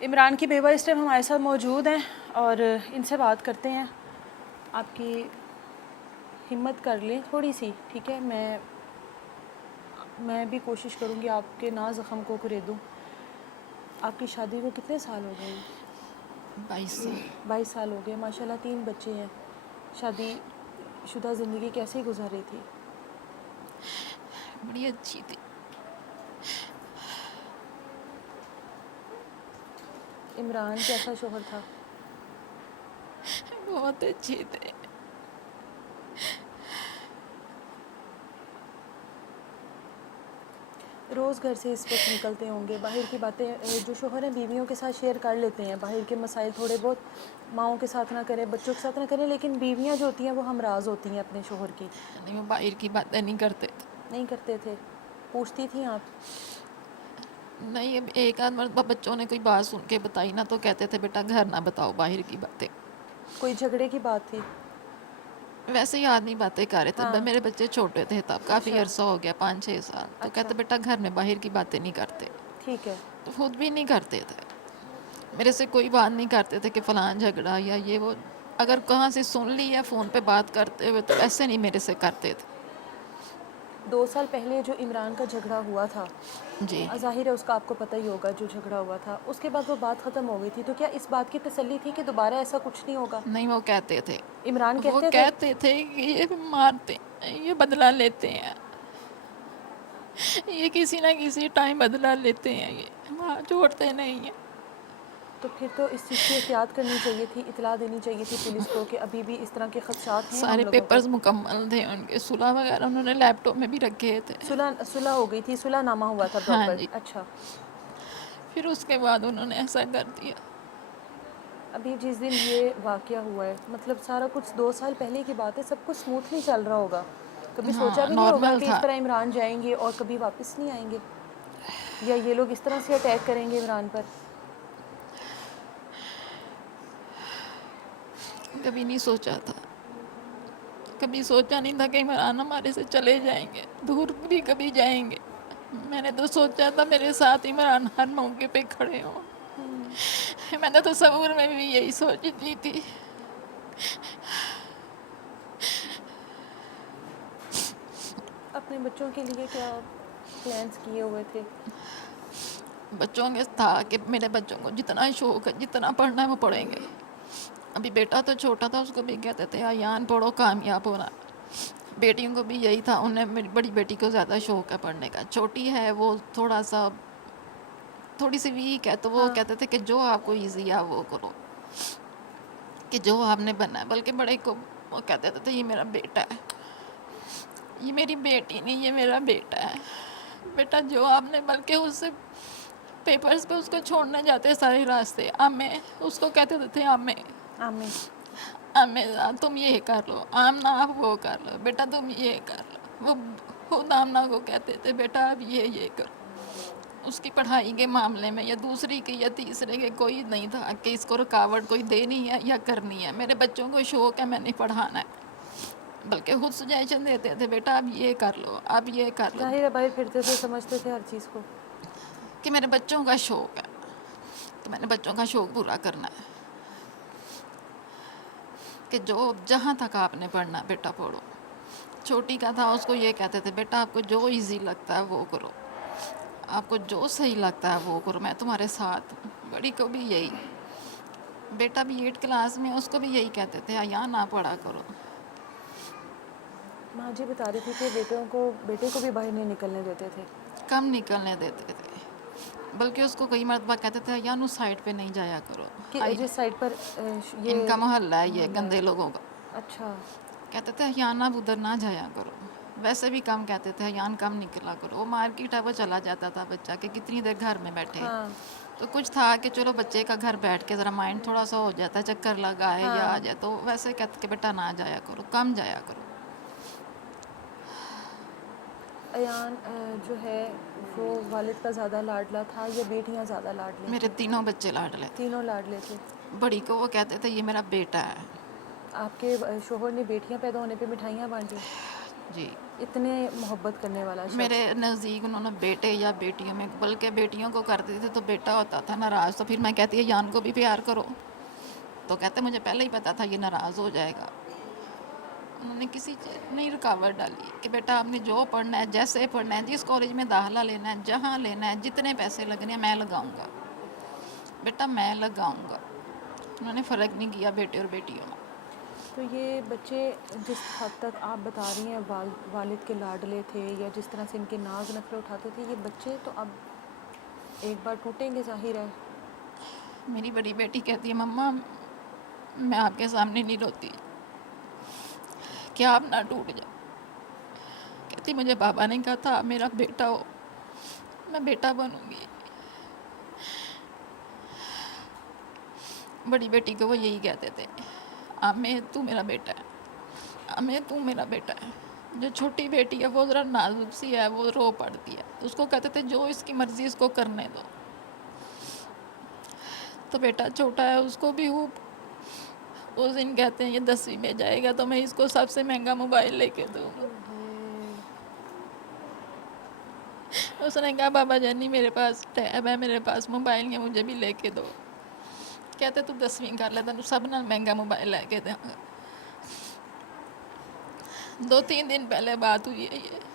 عمران کی بیوہ اس ٹائم ہمارے ساتھ موجود ہیں اور ان سے بات کرتے ہیں. آپ کی ہمت کر لیں تھوڑی سی, ٹھیک ہے. میں بھی کوشش کروں گی آپ کے نا زخم کو کریدوں. آپ کی شادی کو کتنے سال ہو گئے ہیں؟ 22 سال ہو گئے. ماشاء اللہ 3 بچے ہیں. شادی شدہ زندگی کیسے گزاری تھی؟ بڑی اچھی تھی. عمران کیسا شوہر تھا؟ بہت اچھی تھی. روز گھر سے اس وقت نکلتے ہوں گے, باہر کی باتیں جو شوہر ہیں بیویوں کے ساتھ شیئر کر لیتے ہیں, باہر کے مسائل تھوڑے بہت ماؤں کے ساتھ نہ کریں, بچوں کے ساتھ نہ کریں, لیکن بیویاں جو ہوتی ہیں وہ ہمراز ہوتی ہیں اپنے شوہر کی. نہیں, وہ باہر کی باتیں نہیں کرتے تھے. نہیں کرتے تھے؟ پوچھتی تھیں آپ؟ نہیں, اب ایک آدھ مرتبہ بچوں نے کوئی بات سن کے بتائی نا تو کہتے تھے بیٹا گھر نہ بتاؤ باہر کی باتیں. کوئی جھگڑے کی بات تھی؟ ویسے ہی آدمی باتیں کر رہے تھے, ہاں. میرے بچے چھوٹے تھے تب, کافی اچھا عرصہ ہو گیا 5-6 سال, تو اچھا کہتے بیٹا گھر میں باہر کی باتیں نہیں کرتے. ٹھیک ہے. تو خود بھی نہیں کرتے تھے. میرے سے کوئی بات نہیں کرتے تھے کہ فلاں جھگڑا یا یہ وہ, اگر کہاں سے سن لی یا فون پہ بات کرتے ہوئے تو ایسے نہیں میرے سے کرتے تھے. 2 سال پہلے جو عمران کا جھگڑا ہوا تھا, جی ظاہر ہے اس کا آپ کو پتہ ہی ہوگا جو جھگڑا ہوا تھا, اس کے بعد وہ بات ختم ہو گئی تھی, تو کیا اس بات کی تسلی تھی کہ دوبارہ ایسا کچھ نہیں ہوگا؟ نہیں, وہ کہتے تھے, عمران وہ کہتے تھے؟ کہتے تھے کہ یہ مارتے ہیں, یہ بدلہ لیتے ہیں, یہ کسی نہ کسی ٹائم بدلہ لیتے ہیں, یہ وہاں چھوڑتے نہیں ہیں. تو پھر تو اس چیز کی احتیاط کرنی چاہیے تھی, اطلاع دینی چاہیے تھی پولیس کو کہ ابھی بھی اس طرح کے خدشات ہیں ہم سارے لوگوں کو. پیپرز مکمل تھے ان کے, صلح وغیرہ انہوں نے لیپ ٹاپ میں بھی رکھے تھے. صلح ہو گئی تھی, صلح نامہ ہوا تھا ہاں پراپر؟ جی. اچھا. پھر اس کے بعد انہوں نے ایسا کر دیا. ابھی جس دن یہ واقعہ ہوا ہے, مطلب سارا کچھ 2 سال پہلے کی بات ہے, سب کچھ اسموتھلی چل رہا ہوگا, کبھی سوچا ہاں بھی نہیں ہوگا نارمل کہ اس تھا. طرح عمران جائیں گے اور کبھی واپس نہیں آئیں گے, یا یہ لوگ اس طرح سے اٹیک کریں گے عمران پر؟ کبھی نہیں سوچا تھا, کبھی سوچا نہیں تھا کہ عمران ہمارے سے چلے جائیں گے, دور بھی کبھی جائیں گے. میں نے تو سوچا تھا میرے ساتھ عمران ہر موقع پہ کھڑے ہوں. میں نے تصور میں بھی یہی سوچتی تھی. اپنے بچوں کے لیے کیا پلانس کیے ہوئے تھے؟ بچوں کے تھا کہ میرے بچوں کو جتنا شوق ہے, جتنا پڑھنا ہے وہ پڑھیں گے. ابھی بیٹا تو چھوٹا تھا, اس کو بھی کہتے تھے ایان پڑھو کامیاب ہونا. بیٹیوں کو بھی یہی تھا, انہیں میری بڑی بیٹی کو زیادہ شوق ہے پڑھنے کا, چھوٹی ہے وہ تھوڑی سی ویک ہے, تو وہ ہاں. کہتے تھے کہ جو آپ کو ایزی ہے وہ کرو, کہ جو آپ نے بننا ہے. بلکہ بڑے کو وہ کہتے تھے یہ میرا بیٹا ہے, یہ میری بیٹی نہیں, یہ میرا بیٹا ہے. بیٹا جو آپ نے, بلکہ اس سے پیپرز پہ اس کو چھوڑنے جاتے سارے راستے, میں اس کو کہتے تھے آمین. تم یہ کر لو, آمنہ آپ وہ کر لو, بیٹا تم یہ کر لو. وہ خود آمنہ کو کہتے تھے بیٹا اب یہ کرو. اس کی پڑھائی کے معاملے میں یا دوسری کے یا تیسرے کے کوئی نہیں تھا کہ اس کو رکاوٹ کوئی دینی ہے یا کرنی ہے. میرے بچوں کو شوق ہے, میں نے پڑھانا ہے, بلکہ خود سجیشن دیتے تھے بیٹا اب یہ کر لو, اب یہ کر لو. ظاہر ہے باہر پھرتے تھے, سمجھتے تھے ہر چیز کو. کہ میرے بچوں کا شوق ہے, تو میں نے بچوں کا شوق پورا کرنا ہے, کہ جہاں تک آپ نے پڑھنا بیٹا پڑھو. چھوٹی کا تھا, اس کو یہ کہتے تھے بیٹا آپ کو جو ایزی لگتا ہے وہ کرو, آپ کو جو صحیح لگتا ہے وہ کرو, میں تمہارے ساتھ ہوں. بڑی کو بھی یہی, بیٹا بھی 8 کلاس میں, اس کو بھی یہی کہتے تھے ایان نہ پڑھا کرو. ماں جی بتا رہی تھی کہ بیٹے کو بھی باہر نہیں نکلنے دیتے تھے. کم نکلنے دیتے تھے, بلکہ اس کو کئی مرتبہ کہتے تھے ایان اس سائڈ پہ نہیں جایا کرو, کہ جس سائڈ پر ان یہ کا محلہ ہے, یہ محلہ ہے. گندے لوگوں کا. اچھا. کہتے تھے ایان اب ادھر نہ جایا کرو. ویسے بھی کم کہتے تھے ایان کم نکلا کرو. وہ مارکیٹ ہے, وہ چلا جاتا تھا بچہ, کہ کتنی دیر گھر میں بیٹھے. ہاں تو کچھ تھا کہ چلو بچے کا گھر بیٹھ کے ذرا مائنڈ تھوڑا سا ہو جاتا ہے, چکر لگا ہے یا ہاں. آ جائے, تو ویسے کہتے کہ بیٹا نہ جایا کرو, کم جایا کرو. ایان جو ہے وہ والد کا زیادہ لاڈلا تھا یا بیٹیاں زیادہ لاڈلی میرے تھیں؟ تینوں بچے لاڈلے تھے. تینوں لاڈلے تھے. بڑی کو وہ کہتے تھے یہ میرا بیٹا ہے. آپ کے شوہر نے بیٹیاں پیدا ہونے پہ مٹھائیاں بانٹیں؟ جی. اتنے محبت کرنے والا شخص. میرے نزدیک انہوں نے بیٹے یا بیٹیوں میں، بلکہ بیٹیوں کو کرتے تھے تو بیٹا ہوتا تھا ناراض، تو پھر میں کہتی ہے یان کو بھی پیار کرو، تو کہتے مجھے پہلے ہی پتا تھا یہ ناراض ہو جائے گا. انہوں نے کسی چیز نہیں رکاوٹ ڈالی کہ بیٹا آپ نے جو پڑھنا ہے، جیسے پڑھنا ہے، جس کالج میں داخلہ لینا ہے، جہاں لینا ہے، جتنے پیسے لگنے ہیں میں لگاؤں گا، بیٹا میں لگاؤں گا. انہوں نے فرق نہیں کیا بیٹے اور بیٹیوں میں. تو یہ بچے جس حد تک آپ بتا رہی ہیں والد کے لاڈلے تھے یا جس طرح سے ان کے ناز نخرے اٹھاتے تھے، یہ بچے تو اب ایک بار ٹوٹیں گے ظاہر ہے. میری بڑی بیٹی کہتی ہے مما میں آپ کے سامنے نہیں روتی کہ آپ نہ ٹوٹ جاؤ. کہتی مجھے بابا نے کہا تھا آپ میرا بیٹا ہو، میں بیٹا بنوں گی. بڑی بیٹی کو وہ یہی کہتے تھے آمیں تو میرا بیٹا ہے، آمیں تو میرا بیٹا ہے. جو چھوٹی بیٹی ہے وہ ذرا نازک سی ہے، وہ رو پڑتی ہے، اس کو کہتے تھے جو اس کی مرضی اس کو کرنے دو. تو بیٹا چھوٹا ہے اس کو بھی اس دن کہتے ہیں یہ 10ویں میں جائے گا تو میں اس کو سب سے مہنگا موبائل لے کے دوں گا. اس نے کہا بابا جانی میرے پاس ٹیب ہے، میرے پاس موبائل ہے، مجھے بھی لے کے دو. کہتے تو 10ویں کر لیتا تو سب نہ مہنگا موبائل لے کے دیں گا. 2-3 دن پہلے بات ہوئی ہے یہ.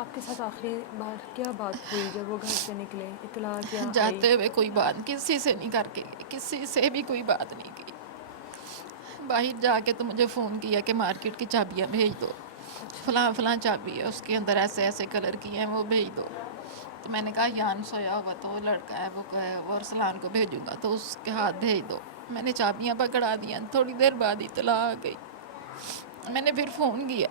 آپ کے ساتھ آخری بار کیا بات ہوئی جب وہ گھر سے نکلے؟ اطلاع کیا آئی؟ جاتے ہوئے کوئی بات کسی سے نہیں کر کے گئی، کسی سے بھی کوئی بات نہیں کی. باہر جا کے تو مجھے فون کیا کہ مارکیٹ کی چابیاں بھیج دو، اچھا. فلاں فلاں چابی ہے اس کے اندر ایسے ایسے کلر کی ہیں وہ بھیج دو. تو میں نے کہا یان سویا ہوگا تو وہ لڑکا ہے وہ اور سلان کو بھیجوں گا تو اس کے ہاتھ بھیج دو. میں نے چابیاں پکڑا دیا. تھوڑی دیر بعد اطلاع آ گئی. میں نے پھر فون کیا،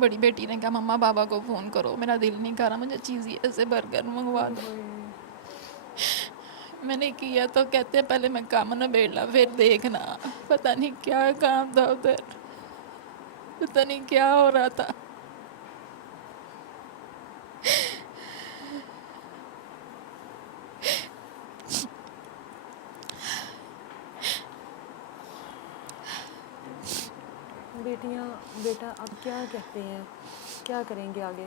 بڑی بیٹی نے کہا مما بابا کو فون کرو، میرا دل نہیں کر رہا، مجھے چیزیں ایسے برگر منگوا اوئے دو. ہوئے. میں نے کیا تو کہتے ہیں پہلے میں کام نبیڑ لا پھر دیکھنا. پتہ نہیں کیا کام تھا ادھر، پتہ نہیں کیا ہو رہا تھا. بیٹا اب کیا کہتے ہیں، کیا کریں گے آگے؟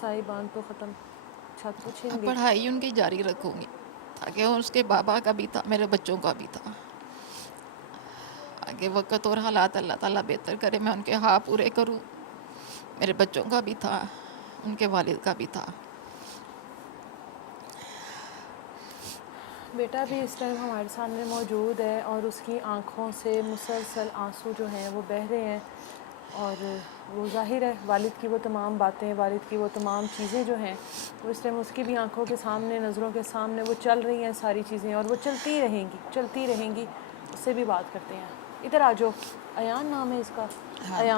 سائے باندھ تو ختم، چھت تو چھن گئی. پڑھائی ان کی جاری رکھوں گی تاکہ اس کے بابا کا بھی تھا، میرے بچوں کا بھی تھا. آگے وقت اور حالات اللہ تعالیٰ بہتر کرے، میں ان کے ہاں پورے کروں. میرے بچوں کا بھی تھا، ان کے والد کا بھی تھا. بیٹا بھی اس ٹائم ہمارے سامنے موجود ہے اور اس کی آنکھوں سے مسلسل آنسو جو ہیں وہ بہہ رہے ہیں، اور وہ ظاہر ہے والد کی وہ تمام باتیں، والد کی وہ تمام چیزیں جو ہیں وہ اس ٹائم اس کی بھی آنکھوں کے سامنے، نظروں کے سامنے وہ چل رہی ہیں ساری چیزیں، اور وہ چلتی رہیں گی. اس سے بھی بات کرتے ہیں. ادھر آ جاؤ. ایان نام ہے اس کا. ہاں ایان.